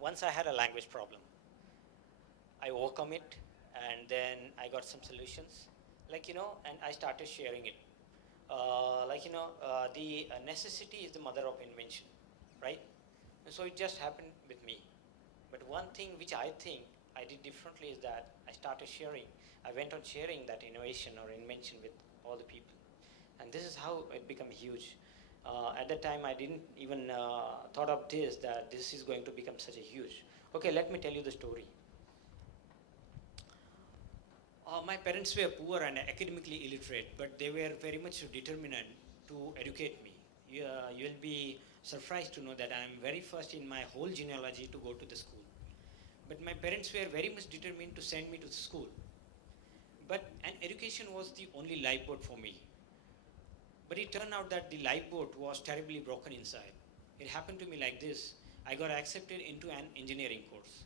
once I had a language problem. I overcome it, and then I got some solutions, and I started sharing it. The necessity is the mother of invention, right? And so it just happened with me. But one thing which I think I did differently is that I started sharing. I went on sharing that innovation or invention with all the people. And this is how it became huge. At that time, I didn't even thought of this, that this is going to become such a huge. Okay, let me tell you the story. My parents were poor and academically illiterate, but they were very much determined to educate me. You'll be surprised to know that I am very first in my whole genealogy to go to the school. But my parents were very much determined to send me to the school. But an education was the only lifeboat for me. But it turned out that the lifeboat was terribly broken inside. It happened to me like this. I got accepted into an engineering course,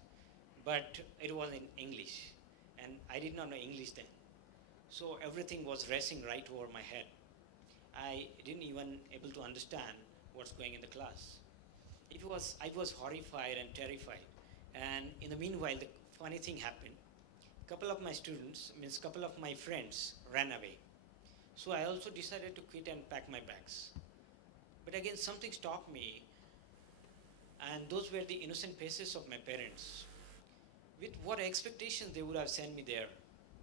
but it was in English, and I did not know English then. So everything was racing right over my head. I didn't even able to understand what's going in the class. I was horrified and terrified. And in the meanwhile, the funny thing happened. Couple of my friends ran away. So I also decided to quit and pack my bags. But again, something stopped me, and those were the innocent faces of my parents. With what expectations they would have sent me there.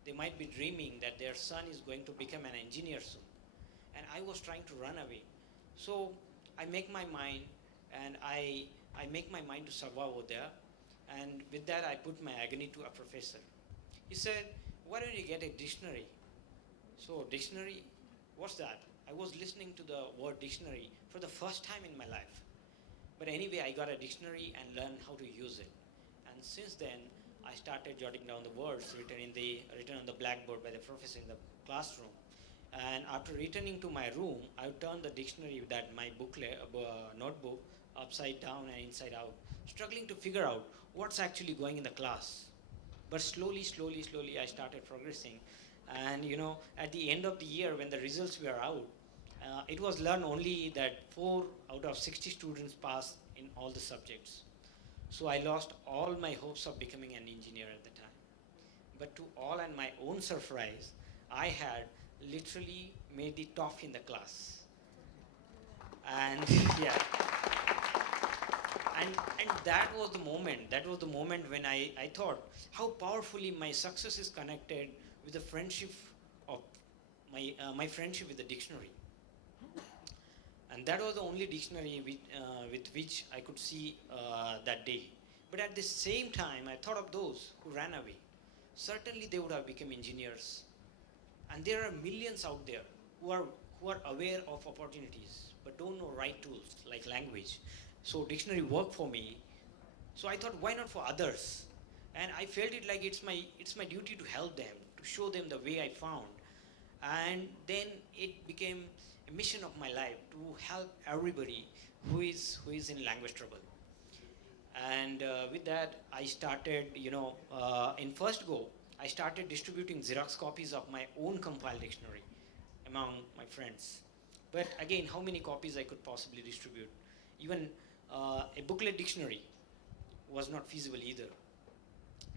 They might be dreaming that their son is going to become an engineer soon. And I was trying to run away. So I make my mind, and I make my mind to survive over there. And with that, I put my agony to a professor. He said, why don't you get a dictionary? So dictionary, what's that? I was listening to the word dictionary for the first time in my life. But anyway, I got a dictionary and learned how to use it. And since then, I started jotting down the words written on the blackboard by the professor in the classroom. And after returning to my room, I turned the dictionary, that my notebook, upside down and inside out, struggling to figure out what's actually going in the class. But slowly, I started progressing. And at the end of the year, when the results were out, it was learned only that 4 out of 60 students passed in all the subjects. So I lost all my hopes of becoming an engineer at the time. But to all and my own surprise, I had literally made the top in the class. And yeah, and that was the moment when I thought how powerfully my success is connected with the friendship of my friendship with the dictionary. And that was the only dictionary with which I could see that day. But at the same time, I thought of those who ran away. Certainly, they would have become engineers. And there are millions out there who are aware of opportunities but don't know right tools like language. So dictionary worked for me. So I thought, why not for others? And I felt it like it's my duty to help them, to show them the way I found. And then it became a mission of my life to help everybody who is in language trouble. And with that, I started, in first go, I started distributing Xerox copies of my own compiled dictionary among my friends. But again, how many copies I could possibly distribute? Even a booklet dictionary was not feasible either.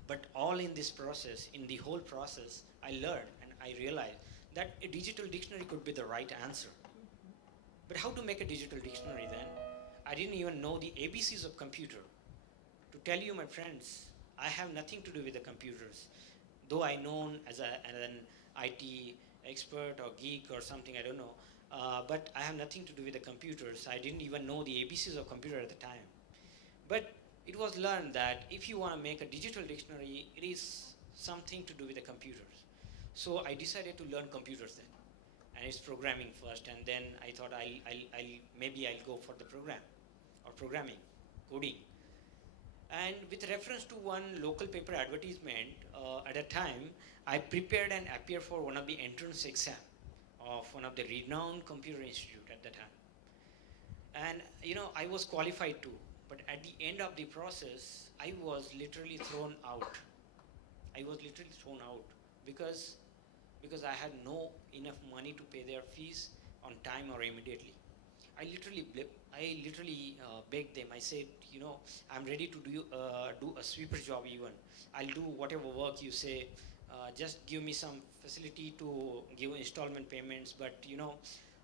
But all in this process, in the whole process, I learned and I realized that a digital dictionary could be the right answer. But how to make a digital dictionary then? I didn't even know the ABCs of computer. To tell you, my friends, I have nothing to do with the computers. Though I known as an IT expert or geek or something, I don't know. But I have nothing to do with the computers. I didn't even know the ABCs of computer at the time. But it was learned that if you want to make a digital dictionary, it is something to do with the computers. So I decided to learn computers then. And it's programming first, and then I thought maybe I'll go for the program or programming, coding. And with reference to one local paper advertisement, at a time, I prepared and appeared for one of the entrance exam of one of the renowned computer institute at the time. And I was qualified too, but at the end of the process, I was literally thrown out. I was literally thrown out because I had no enough money to pay their fees on time or immediately. I literally begged them. I said, I'm ready to do a sweeper job even. I'll do whatever work you say. Just give me some facility to give installment payments. But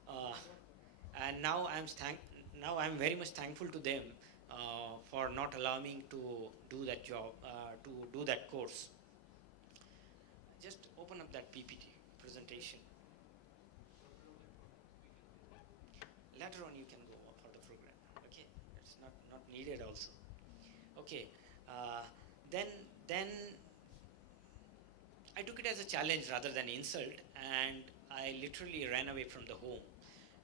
uh, and now I'm very much thankful to them for not allowing to do that job, to do that course. Just open up that PPT presentation. Later on you can go for the program. Okay, it's not needed also. Okay, uh, then then I took it as a challenge rather than insult, and I literally ran away from the home.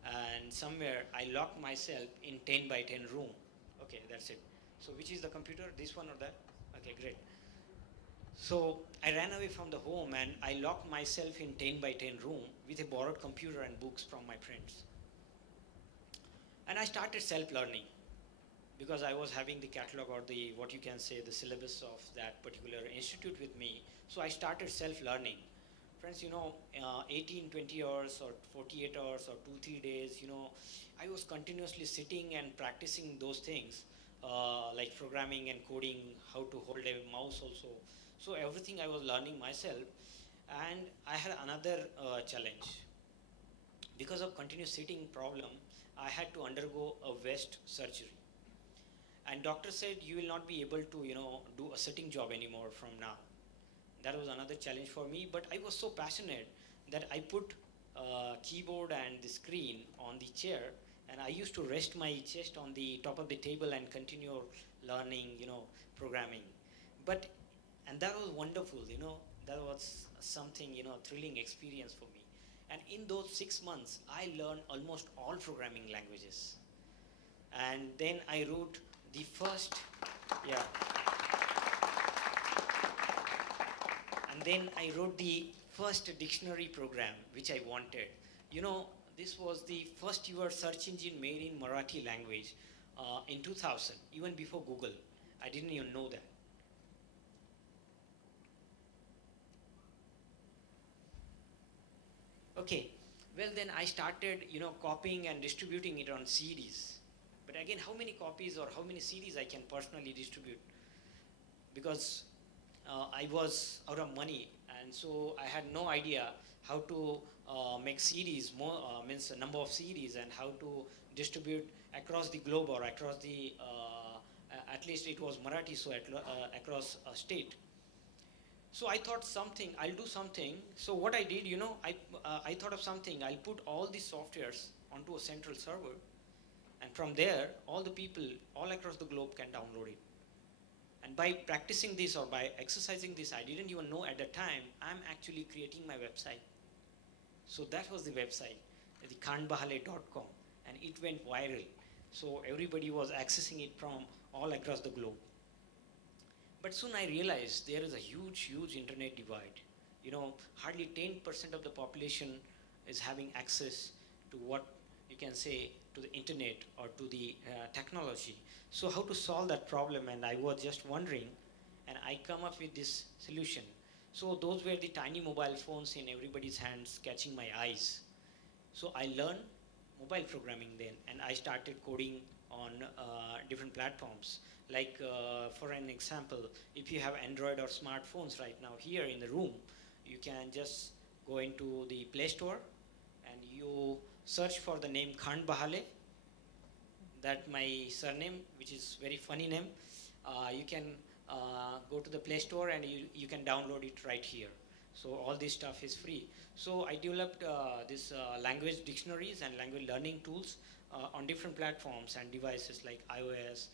And somewhere I locked myself in 10 by 10 room. Okay, that's it. So which is the computer? This one or that? Okay, great. So I ran away from the home and I locked myself in 10 by 10 room with a borrowed computer and books from my friends. And I started self-learning because I was having the catalog or the, what you can say, the syllabus of that particular institute with me. So I started self-learning. Friends, 18, 20 hours or 48 hours or 2, 3 days, I was continuously sitting and practicing those things, like programming and coding, how to hold a mouse also. So everything I was learning myself. And I had another challenge. Because of continuous sitting problem, I had to undergo a vest surgery. And doctor said you will not be able to do a sitting job anymore from now. That was another challenge for me, but I was so passionate that I put keyboard and the screen on the chair, and I used to rest my chest on the top of the table and continue learning programming. But and that was wonderful, that was something, thrilling experience for me. And in those 6 months I learned almost all programming languages. And then I wrote the first, yeah, and then I wrote the first dictionary program which I wanted. You know, this was the first ever search engine made in Marathi language in 2000, even before Google. I didn't even know that. Okay, well then I started, copying and distributing it on CDs. But again, how many copies or how many CDs I can personally distribute? Because I was out of money, and so I had no idea how to make CDs, means a number of CDs, and how to distribute across the globe or across the, at least it was Marathi, so across a state. So I thought something, I'll do something. So what I did, I thought of something. I'll put all these softwares onto a central server, and from there, all the people all across the globe can download it. And by practicing this or by exercising this, I didn't even know at the time, I'm actually creating my website. So that was the website, the khandbahale.com, and it went viral. So everybody was accessing it from all across the globe. But soon I realized there is a huge, huge internet divide. Hardly 10% of the population is having access to what you can say to the internet or to the technology. So how to solve that problem? And I was just wondering, and I come up with this solution. So those were the tiny mobile phones in everybody's hands catching my eyes. So I learned mobile programming then, and I started coding on different platforms. Like for an example, if you have Android or smartphones right now here in the room, you can just go into the Play Store and you search for the name Khand Bahale. That my surname, which is very funny name. You can go to the Play Store and you can download it right here. So all this stuff is free. So I developed this language dictionaries and language learning tools on different platforms and devices like iOS,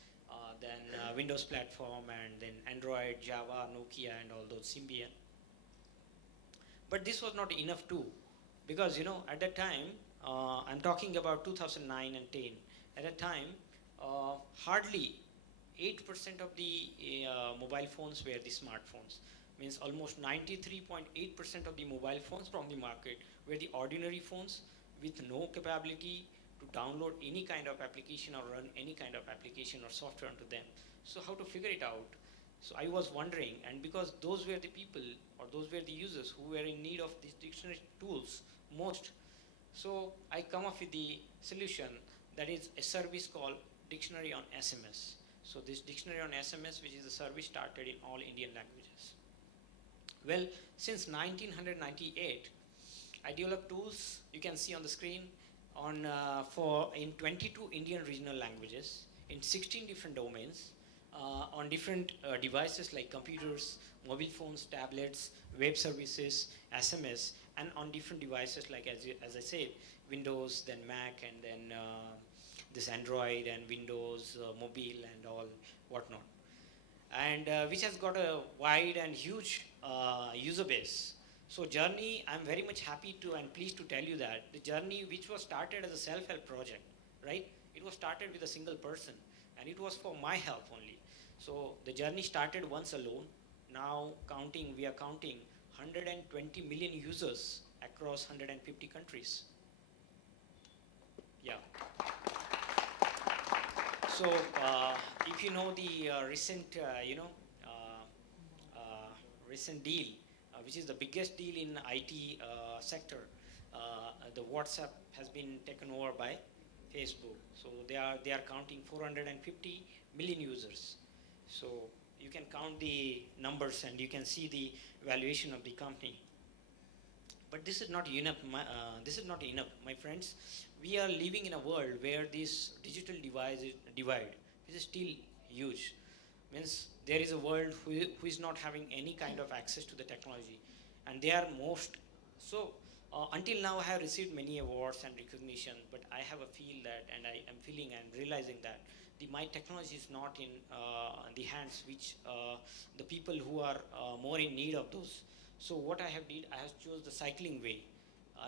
then Windows platform, and then Android, Java, Nokia, and all those Symbian. But this was not enough too, because at that time, I'm talking about 2009 and 10. At that time, hardly 8% of the mobile phones were the smartphones. Means almost 93.8% of the mobile phones from the market were the ordinary phones with no capability to download any kind of application or run any kind of application or software onto them. So how to figure it out? So I was wondering, and because those were the people or those were the users who were in need of these dictionary tools most, so I come up with the solution that is a service called Dictionary on SMS. So this Dictionary on SMS, which is a service started in all Indian languages. Well, since 1998, I developed tools you can see on the screen on for in 22 Indian regional languages in 16 different domains on different devices like computers, mobile phones, tablets, web services, SMS, and on different devices like as I said, Windows, then Mac, and then this Android and Windows mobile and all whatnot, and which has got a wide and huge user base. So journey, I'm very much happy to and pleased to tell you that the journey, which was started as a self-help project, right? It was started with a single person, and it was for my help only. So the journey started once alone. Now we are counting 120 million users across 150 countries. Yeah. So if you know the recent deal, which is the biggest deal in IT sector, the WhatsApp has been taken over by Facebook. So they are counting 450 million users. So you can count the numbers and you can see the valuation of the company. But this is not enough. This is not enough, my friends. We are living in a world where this digital divide is still huge. Means there is a world who is not having any kind of access to the technology, and they are most so. Until now, I have received many awards and recognition, but I have a feel that, and I am feeling and realizing that my technology is not in the hands which the people who are more in need of those. So what I have did, I have chose the cycling way.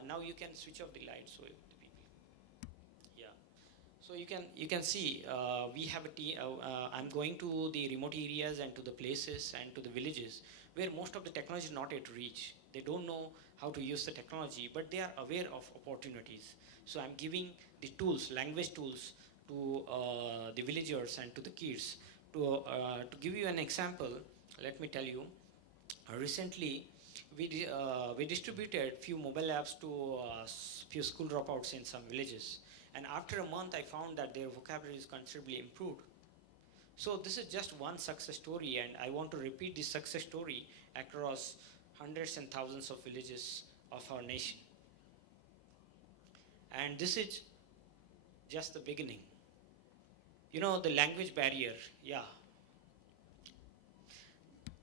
Now you can switch off the light, so the people. Yeah. So you can see we have a team. I'm going to the remote areas and to the places and to the villages where most of the technology is not at reach. They don't know how to use the technology, but they are aware of opportunities. So I'm giving the tools, language tools, to the villagers and to the kids. To give you an example, let me tell you. Recently, we distributed few mobile apps to few school dropouts in some villages, and after a month, I found that their vocabulary is considerably improved. So this is just one success story, and I want to repeat this success story across hundreds and thousands of villages of our nation. And this is just the beginning. You know, the language barrier, yeah.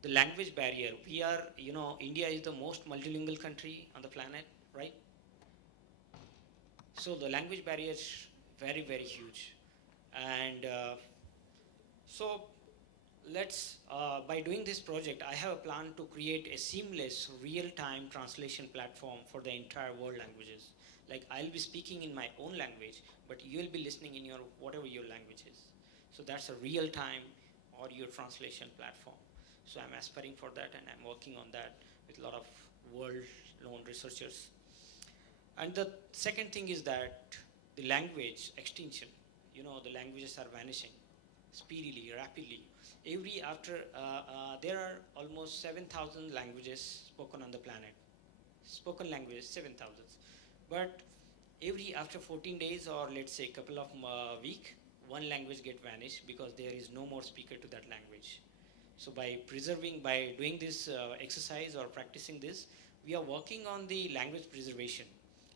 The language barrier, we are, India is the most multilingual country on the planet, right? So the language barrier is very, very huge. And so by doing this project, I have a plan to create a seamless real-time translation platform for the entire world languages. Like I'll be speaking in my own language, but you'll be listening in whatever your language is. So that's a real-time audio translation platform. So I'm aspiring for that, and I'm working on that with a lot of world-known researchers. And the second thing is that the language extinction. The languages are vanishing speedily, rapidly. There are almost 7,000 languages spoken on the planet. Spoken languages, 7,000. But after 14 days, or let's say a couple of weeks, one language get vanished because there is no more speaker to that language. So by doing this exercise or practicing this, we are working on the language preservation.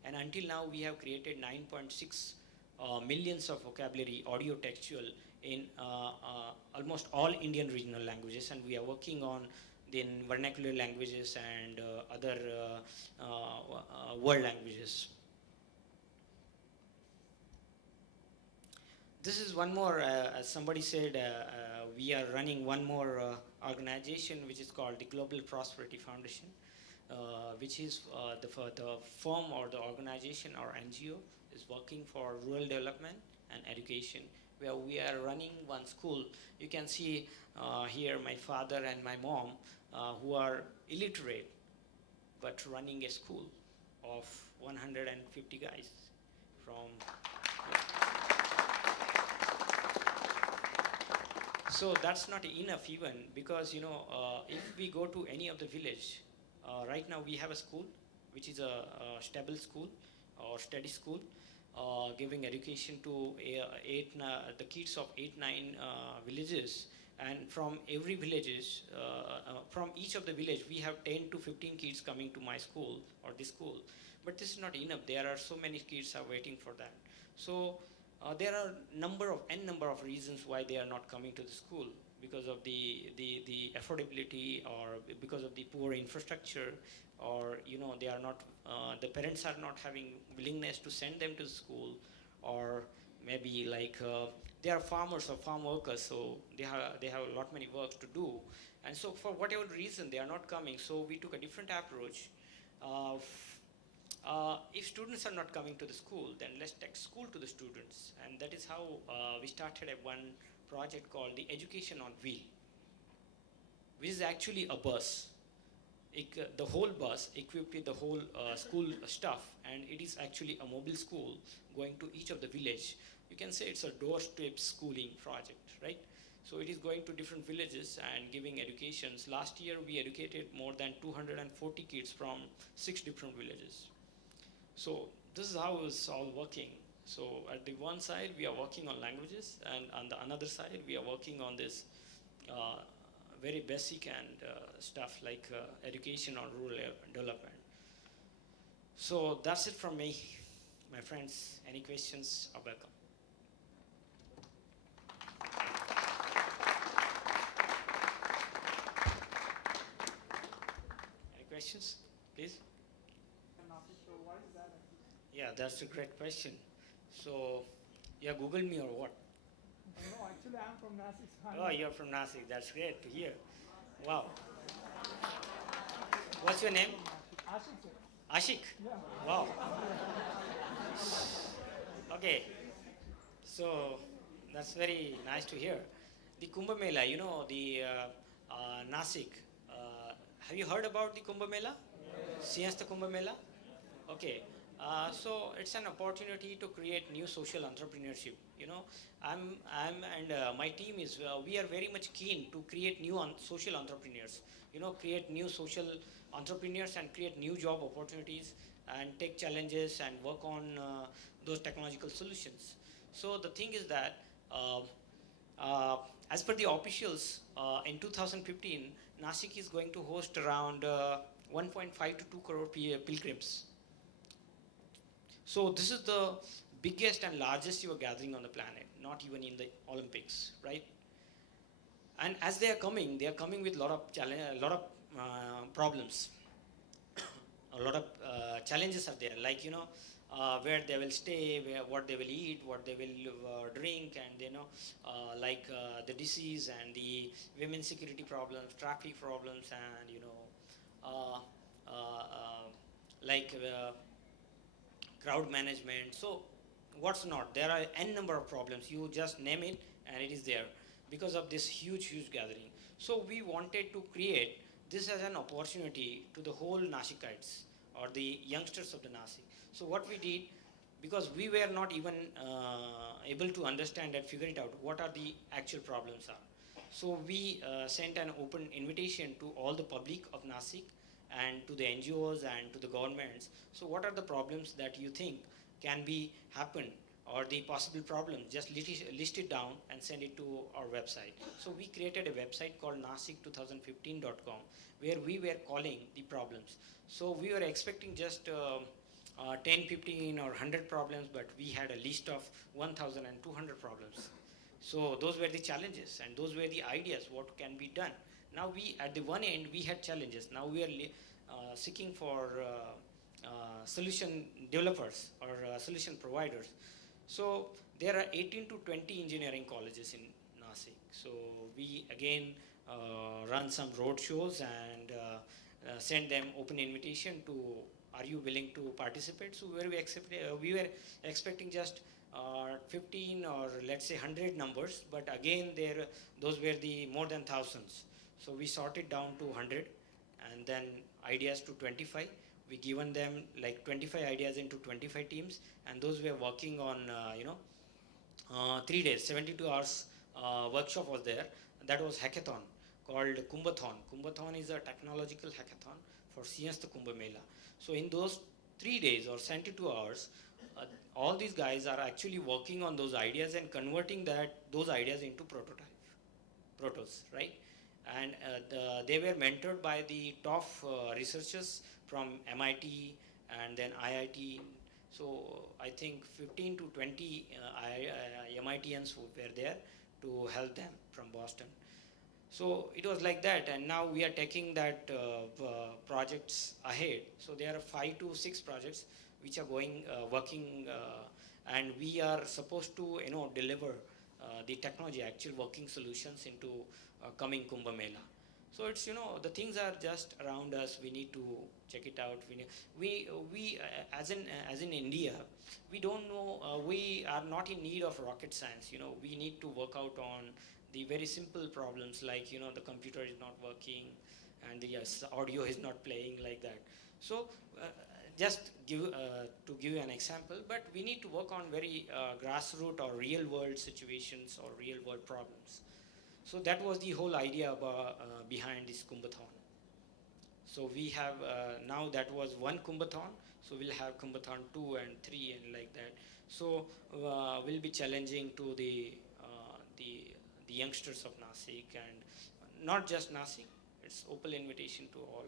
And until now, we have created 9.6 millions of vocabulary, audio textual, in almost all Indian regional languages. And we are working on the vernacular languages and other world languages. This is one more, as somebody said, we are running one more organization which is called the Global Prosperity Foundation, which is the firm or the organization or NGO is working for rural development and education, where we are running one school. You can see here my father and my mom who are illiterate but running a school of 150 guys from. So that's not enough even, because if we go to any of the village, right now we have a school which is a stable school or steady school. giving education to the kids of 8, 9 villages. And from every villages, from each of the village, we have 10 to 15 kids coming to my school or this school. But this is not enough. There are so many kids are waiting for that. So there are n number of reasons why they are not coming to the school, because of the affordability, or because of the poor infrastructure, or they are not the parents are not having willingness to send them to the school, or maybe like they are farmers or farm workers, so they have a lot many work to do, and so for whatever reason they are not coming. So we took a different approach. If students are not coming to the school, then let's take school to the students, and that is how we started one project called the Education on Wheel, which is actually a bus. The whole bus equipped with the whole school stuff, and it is actually a mobile school going to each of the village. You can say it's a doorstep schooling project, right? So it is going to different villages and giving educations. Last year we educated more than 240 kids from 6 different villages. So this is how it's all working. So at the one side we are working on languages, and on the another side we are working on this very basic and stuff like education on rural development. So that's it from me, my friends. Any questions are welcome. Any questions, please? Yeah, that's a great question. So, yeah, Google me or what? No, actually I'm from Nasik. Oh, you're from Nasik. That's great to hear. Wow. What's your name? Ashik, sir. Ashik? Yeah. Wow. Okay. So, that's very nice to hear. The Kumbh Mela, the Nasik. Have you heard about the Kumbh Mela? Siensta Kumbh Mela? Okay. So it's an opportunity to create new social entrepreneurship. I'm and my team is we are very much keen to create new social entrepreneurs. Create new social entrepreneurs and create new job opportunities and take challenges and work on those technological solutions. So the thing is that as per the officials, in 2015, Nasik is going to host around 1.5 to 2 crore pilgrims. So this is the biggest and largest you are gathering on the planet, not even in the Olympics, right? And as they are coming with a lot of problems. A lot of challenges are there, like where they will stay, what they will eat, what they will drink, and the disease and the women's security problems, traffic problems, and uh, like crowd management. So what's not? There are n number of problems. You just name it and it is there because of this huge gathering. So we wanted to create this as an opportunity to the whole Nashikites or the youngsters of the Nasik. So what we did, because we were not even able to understand and figure it out what are the actual problems are. So we sent an open invitation to all the public of Nasik and to the NGOs and to the governments. So what are the problems that you think can be happen, or the possible problems? Just list it down and send it to our website. So we created a website called nasik2015.com where we were calling the problems. So we were expecting just 10, 15 or 100 problems, but we had a list of 1,200 problems. So those were the challenges and those were the ideas what can be done. Now we, at the one end, we had challenges. Now we are seeking for solution developers or solution providers. So there are 18 to 20 engineering colleges in Nasik. So we again run some road shows and send them open invitation to, are you willing to participate? So we were expecting just 15 or let's say 100 numbers, but again those were the more than thousands. So we sorted down to 100 and then ideas to 25. We given them like 25 ideas into 25 teams, and those were working on 3 days, 72 hours workshop was there. That was hackathon called Kumbhathon. Kumbhathon is a technological hackathon for Siensta Kumbh Mela. So in those 3 days or 72 hours, all these guys are actually working on those ideas and converting those ideas into protos, right? And they were mentored by the top researchers from MIT and then IIT. So I think 15 to 20 MITians who were there to help them from Boston. So it was like that, and now we are taking that projects ahead. So there are 5 to 6 projects which are working, and we are supposed to deliver the technology, actual working solutions into coming Kumbh Mela. So it's the things are just around us. We need to check it out. We as in India, we don't know. We are not in need of rocket science. We need to work out on the very simple problems like the computer is not working and the audio is not playing like that. So just to give you an example, but we need to work on very grassroots or real world situations or real world problems. So that was the whole idea behind this Kumbhathon. So we have now, that was one Kumbhathon, so we'll have Kumbhathon 2 and 3 and like that. So we'll be challenging to the youngsters of Nasik, and not just Nasik, it's open invitation to all,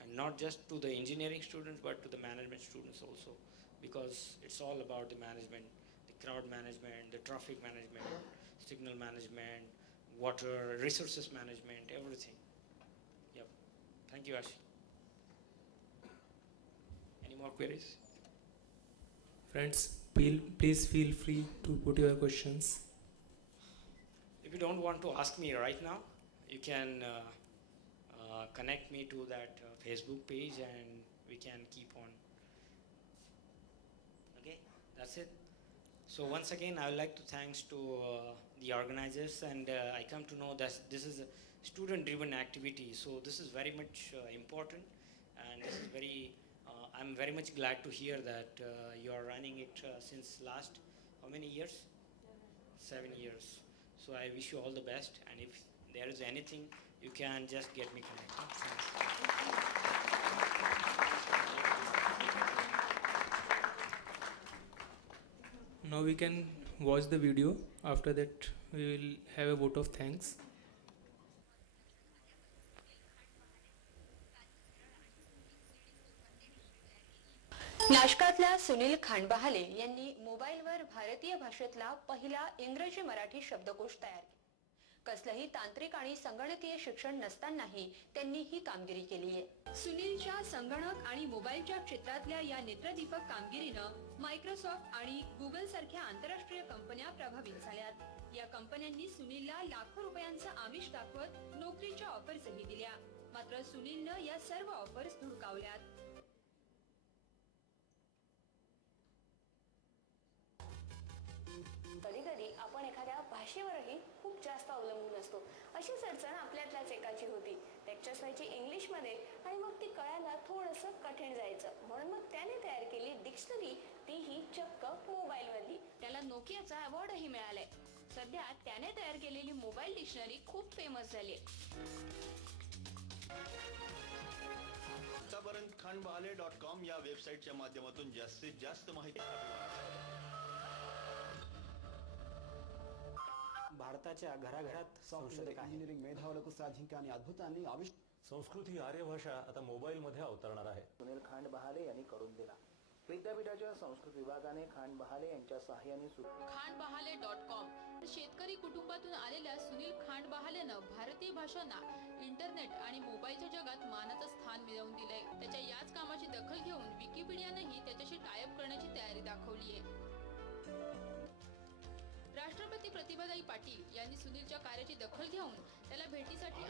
and not just to the engineering students but to the management students also, because it's all about the management, the crowd management, the traffic management, signal management, water resources management, everything. Yep. Thank you, Ashi. Any more queries? Friends, please feel free to put your questions. If you don't want to ask me right now, you can connect me to that Facebook page and we can keep on. Okay, that's it. So once again, I would like to thanks to the organizers, and I come to know that this is a student-driven activity. So this is very much important, and this is very. I'm very much glad to hear that you are running it since last how many years? 7 years. So I wish you all the best, and if there is anything, you can just get me connected. Thanks. Now we can watch the video. After that, we will have a vote of thanks. नाशकातल्या Sunil Khandbahale यांनी मोबाईलवर भारतीय भाषेतला पहिला इंग्रजी मराठी शब्दकोश तयार केला. कसलंही तांत्रिक आणि संगणकीय शिक्षण नसतानाही त्यांनी ही कामगिरी केली आहे. सुनीलच्या संगणक आणि मोबाईलच्या क्षेत्रातल्या या नेत्रदीपक कामगिरीनं मायक्रोसॉफ्ट आणि गुगल सारख्या आंतरराष्ट्रीय कंपन्या प्रभावित झाल्यात. या कंपन्यांनी सुनीलला लाखो रुपयांचं आमिष दाखवत नोकरीच्या ऑफर्सही दिल्या. मात्र सुनीलनं या सर्व ऑफर्स धुडकावल्यात. कधी-कधी आपण एखाद्या भाषेवरही खूप जास्त अवलंबून असतो. अशीच अडचण आपल्यातल्याच एकाची होती. लेक्चर्स व्हायची इंग्लिशमध्ये आणि मग ती कळायला थोडंसं कठीण जायचं. म्हणून मग त्याने तयार केली डिक्शनरी, तीही चक्क मोबाईलवरली. त्याला नोकियाचा अवॉर्डही मिळालाय. सध्या त्याने तयार केलेली मोबाईल डिक्शनरी खूप फेमस झाली आहे. आतापर्यंत खांडबहाले.com या वेबसाईटच्या माध्यमातून जास्तीत जास्त माहिती భారతాच्या घराघरात संशोधक इंजिनिअरिंग మేధావులకు సాధించని అద్భుతాన్ని संस्कृत ही आर्य भाषा आता मोबाईलमध्ये अवतरणार आहे. सुनील खांडबहाले यांनी करून दिला. विद्यापीठाच्या संस्कृत विभागाने खांडबहाले यांच्या सहाय्याने खांडबहाले.com शेतकरी कुटुंबातून आलेल्या सुनील खांडबहालेनं भारतीय भाषांना इंटरनेट आणि मोबाईलच्या जगात मानाचं स्थान मिळवून दिलंय. त्याच्या याच कामाची दखल घेऊन विकिपीडियानेही त्याच्याशी टायअप करण्याची तयारी दाखवली आहे. राष्ट्रपती प्रतिभाताई पाटील यांनी सुनीलच्या कार्याची दखल घेऊन त्याला भेटीसाठी